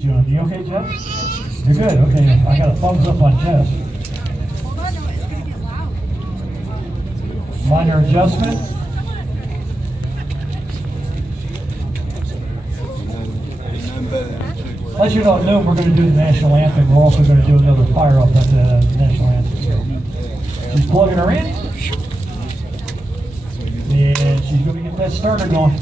You okay, Jeff? You're good. Okay, I got a thumbs up on Jeff. Hold on, no, it's gonna get loud. Minor adjustment. As you don't know, we're going to do the national anthem. We're also going to do another fire up at the national anthem. She's plugging her in, and she's going to get that starter going.